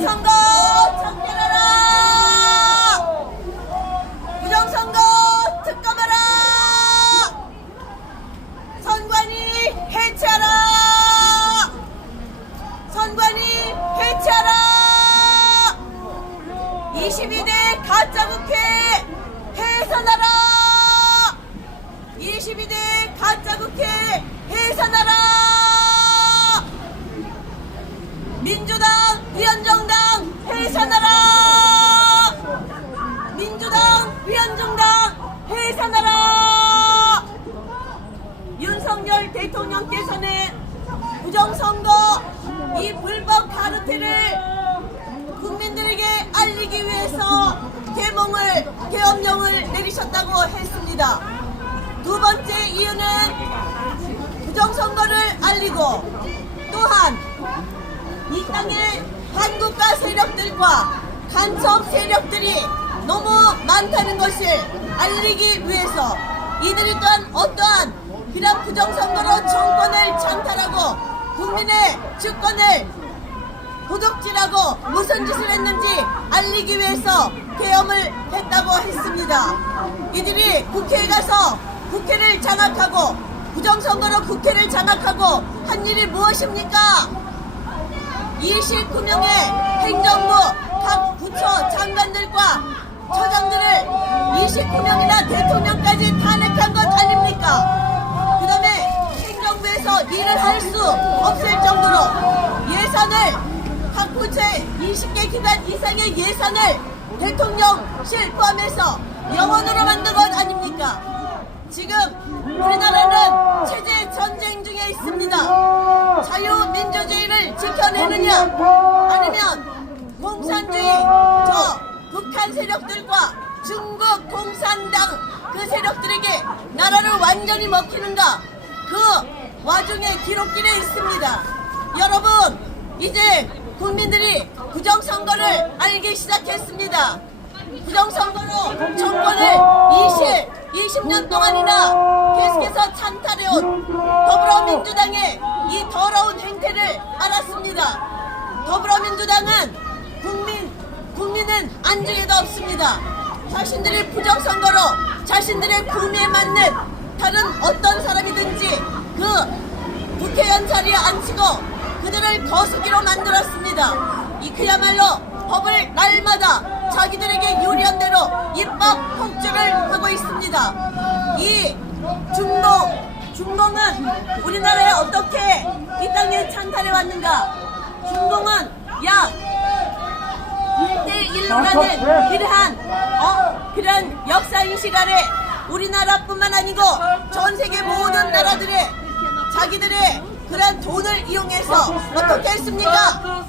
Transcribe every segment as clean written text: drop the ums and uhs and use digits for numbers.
부정선거 청결하라! 부정선거 특검하라! 선관위 해체하라! 선관위 해체하라! 22대 가짜국회 해산하라! 22대 가짜국회 해산하라! 민주당, 위원정당 해산하라! 민주당, 위원정당 해산하라! 윤석열 대통령께서는 부정선거 이 불법 카르텔을 국민들에게 알리기 위해서 계엄령을 내리셨다고 했습니다. 두 번째 이유는 부정선거를 알리고 또한 이 땅에 반국가 세력들과 간첩 세력들이 너무 많다는 것을 알리기 위해서 이들이 또한 어떠한 이런 부정선거로 정권을 찬탈하고 국민의 주권을 도둑질하고 무슨 짓을 했는지 알리기 위해서 계엄을 했다고 했습니다. 이들이 국회에 가서 국회를 장악하고 부정선거로 국회를 장악하고 한 일이 무엇입니까? 29명의 행정부 각 부처 장관들과 처장들을 29명이나 대통령까지 탄핵한 것 아닙니까? 그 다음에 행정부에서 일을 할 수 없을 정도로 예산을 각 부처의 20개 기관 이상의 예산을 대통령실 포함해서 영원으로 만든 것 아닙니까? 지금 우리나라는 체제 전쟁 중에 있습니다. 자유민주주의를 지켜내느냐 아니면 공산주의 저 북한 세력들과 중국 공산당 그 세력들에게 나라를 완전히 먹히는가 그 와중에 기록길에 있습니다. 여러분 이제 국민들이 부정선거를 알기 시작했습니다. 부정선거로 정권을 20년 동안이나 계속해서 찬탈해온 더불어민주당의 이 더러운 행태를 알았습니다. 더불어민주당은 국민은 안중에도 없습니다. 자신들이 부정선거로 자신들의 구미에 맞는 다른 어떤 사람이든지 그 국회의원 자리에 앉히고 그들을 거수기로 만들었습니다. 이 그야말로 법을 날마다 자기들에게 유리한 대로 입법 폭주를 하고 있습니다. 이 중공은 우리나라에 어떻게 이 땅에 찬탈해 왔는가? 중공은 약 1대1로라는 그러한 역사인식 아래 우리나라뿐만 아니고 전 세계 모든 나라들의 자기들의 그러한 돈을 이용해서 어떻게 했습니까?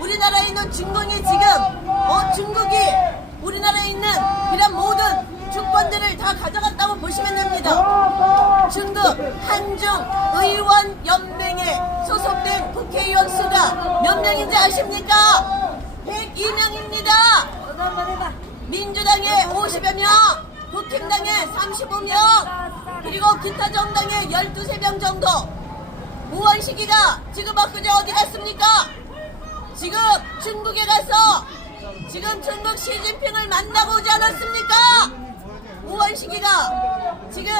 우리나라에 있는 중공이 지금 중국이 우리나라에 있는 이런 모든 주권들을 다 가져갔다고 보시면 됩니다. 중국 한중의원연맹에 소속된 국회의원 수가 몇 명인지 아십니까? 102명입니다. 민주당에 50여 명, 국힘당에 35명, 그리고 기타 정당에 12명 정도. 우원식이가 지금 엊그제 어디 갔습니까? 지금 중국에 가서 지금 중국 시진핑을 만나고 오지 않았습니까? 우원식이가 지금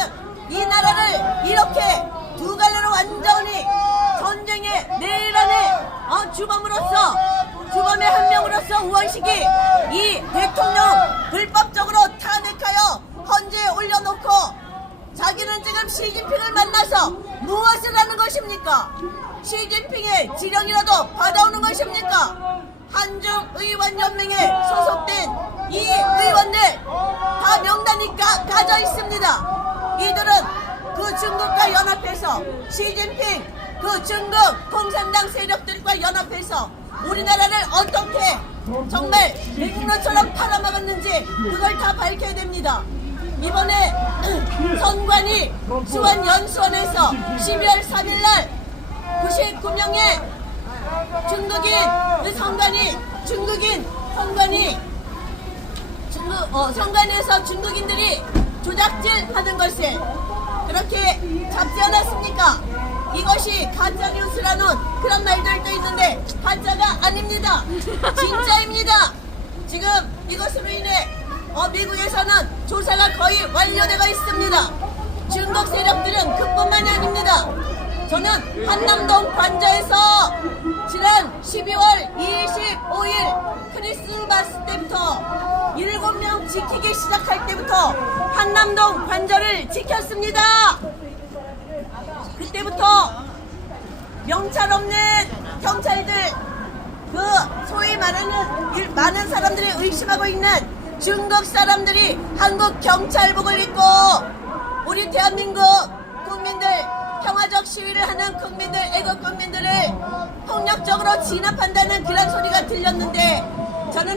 이 나라를 이렇게 두 갈래로 완전히 전쟁의 내란의 주범의 한 명으로서 우원식이 이 대통령 불법적으로 탄핵하여 헌재에 올려놓고 자기는 지금 시진핑을 만나서 무엇을 하는 것입니까? 시진핑의 지령이라도 받아오는 것입니까? 한중의원연맹에 소속된 이 의원들 다 명단이 까져 있습니다. 이들은 그 중국과 연합해서 시진핑 그 중국 공산당 세력들과 연합해서 우리나라를 어떻게 정말 백로처럼 팔아먹었는지 그걸 다 밝혀야 됩니다. 이번에 선관위 수원연수원에서 12월 3일날 99명의 선관위에서 중국인들이 조작질 하는 것을 그렇게 잡지 않았습니까? 이것이 가짜뉴스라는 그런 말들도 있는데 가짜가 아닙니다. 진짜입니다. 지금 이것으로 인해 미국에서는 조사가 거의 완료되어 있습니다. 중국 세력들은 그뿐만이 아닙니다. 저는 한남동 관저에서 지난 12월 25일 크리스마스 때부터 7명 지키기 시작할 때부터 한남동 관저를 지켰습니다. 그때부터 명찰 없는 경찰들, 그 소위 말하는 많은 사람들이 의심하고 있는 중국 사람들이 한국 경찰복을 입고 우리 대한민국 국민들, 평화적 시위를 하는 국민들, 애국 국민들을 폭력적으로 진압한다는 그런 소리가 들렸는데, 저는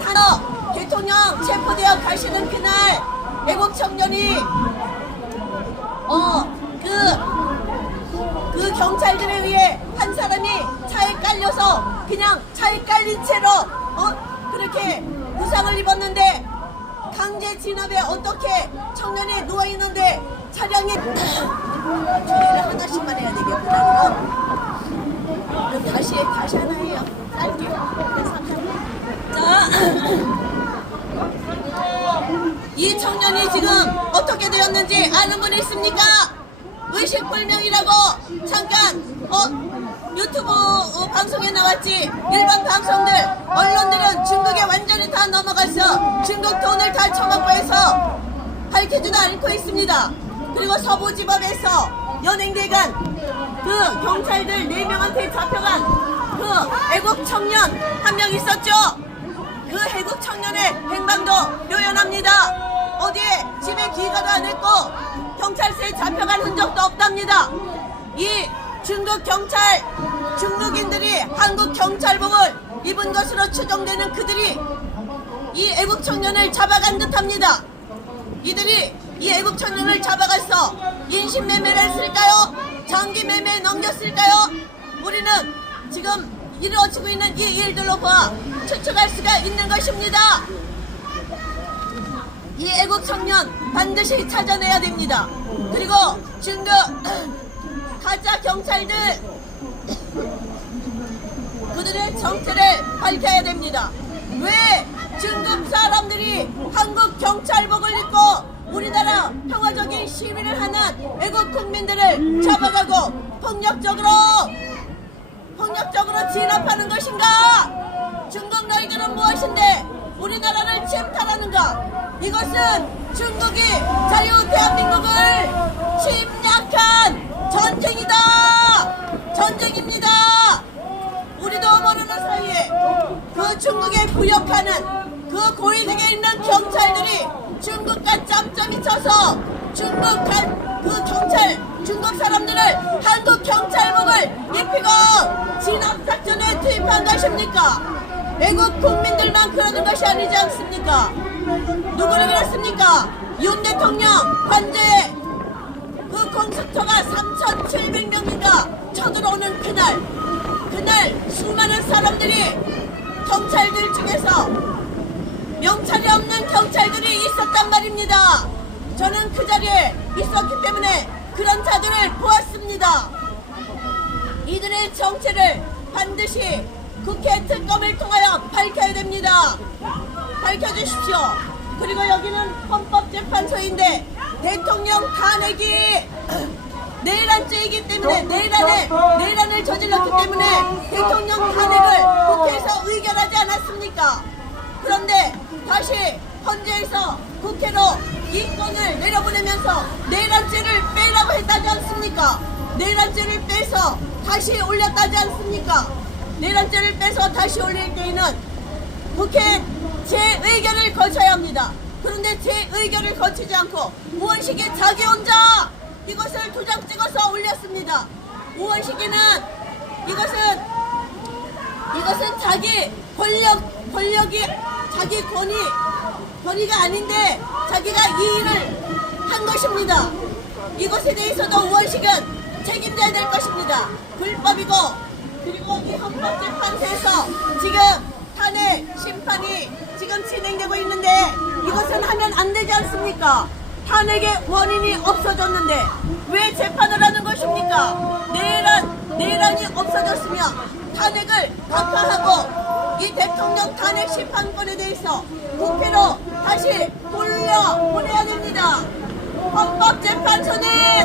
대통령 체포되어 가시는 그날 애국 청년이 그 경찰들에 의해 한 사람이 차에 깔려서 그냥 차에 깔린 채로 그렇게 부상을 입었는데, 강제 진압에 어떻게 청년이 누워있는데 차량에 처리를 하나씩만 해야 되겠구나. 그럼 다시 하나 해요. 짧게요. 자, 이 청년이 지금 어떻게 되었는지 아는 분 있습니까? 의식불명이라고 잠깐 유튜브 방송에 나왔지. 일반 방송들, 언론들은 중국에 완전히 다 넘어가서 중국 돈을 다 처먹고 해서 밝히지도 않고 있습니다. 그리고 서부지법에서 연행대간 그 경찰들 4명한테 잡혀간 그 애국 청년 한 명 있었죠. 그 애국 청년의 행방도 묘연합니다. 어디에 집에 귀가도 안 했고 경찰서에 잡혀간 흔적도 없답니다. 이 중국 경찰, 중국인들이 한국 경찰복을 입은 것으로 추정되는 그들이 이 애국 청년을 잡아간 듯합니다. 이들이 이 애국 청년을 잡아가서 인신매매를 했을까요? 장기매매에 넘겼을까요? 우리는 지금 이루어지고 있는 이 일들로 봐 추측할 수가 있는 것입니다. 이 애국 청년 반드시 찾아내야 됩니다. 그리고 중국 가짜 경찰들, 그들의 정체를 밝혀야 됩니다. 왜 중국 사람들이 한국 경찰복을 입고 우리나라 평화적인 시위를 하는 애국 국민들을 잡아가고 폭력적으로 진압하는 것인가? 중국 너희들은 무엇인데 우리나라를 침탈하는가? 이것은 중국이 자유 대한민국을 침략한 전쟁이다! 전쟁입니다! 우리도 모르는 사이에 그 중국에 부역하는 그 고위직에 있는 경찰들이 중국과 짬짬이 쳐서 중국 사람들을 한국 경찰복을 입히고 진압작전에 투입한 것입니까? 애국 국민들만 그러는 것이 아니지 않습니까? 누구를 그랬습니까? 윤 대통령 관저에 그 공수처가 3,700명인가 쳐들어오는 그날 수많은 사람들이 경찰들 중에서 명찰이 없는 경찰들이 있었단 말입니다. 저는 그 자리에 있었기 때문에 그런 자들을 보았습니다. 이들의 정체를 반드시 국회 특검을 통하여 밝혀야 됩니다. 밝혀주십시오. 그리고 여기는 헌법재판소인데 대통령 탄핵이 내일 안째이기 때문에 내란을 저질렀기 때문에 대통령 탄핵을 국회에서 의결하지 않았습니까? 그런데 다시 헌재에서 국회로 이 건을 내려보내면서 내란죄를 빼라고 했다지 않습니까? 내란죄를 빼서 다시 올렸다지 않습니까? 내란죄를 빼서 다시 올릴 때에는 국회 재의결을 거쳐야 합니다. 그런데 재의결을 거치지 않고 우원식이 자기 혼자 이것을 도장 찍어서 올렸습니다. 우원식이는 이것은 자기 권력이 자기 권위가 아닌데 자기가 이 일을 한 것입니다. 이것에 대해서도 우원식은 책임져야 될 것입니다. 불법이고, 그리고 이 헌법재판소에서 지금 탄핵 심판이 지금 진행되고 있는데 이것은 하면 안 되지 않습니까? 탄핵의 원인이 없어졌는데 왜 재판을 하는 것입니까? 내란이 없어졌으면 탄핵을 각하하고 이 대통령 탄핵 심판권에 대해서 국회로 다시 돌려보내야 됩니다. 헌법재판소는